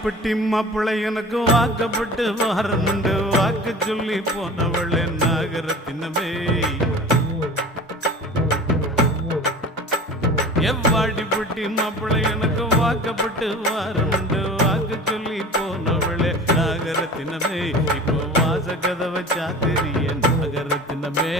வாடிப்பட்டி மாப்பிள்ளை எனக்கு வாக்கப்பட்டு வாரமுண்டு வாக்கு சொல்லி போனவளே நாகரத்தினமே எவ்வாடிப்பட்டி மாப்பிள்ளை எனக்கு வாக்கப்பட்டு வாரமுண்டு வாக்கு சொல்லி போனவளே நாகரத்தினமே இப்போ வாச கதவை சாத்திரிய நாகரத்தினமே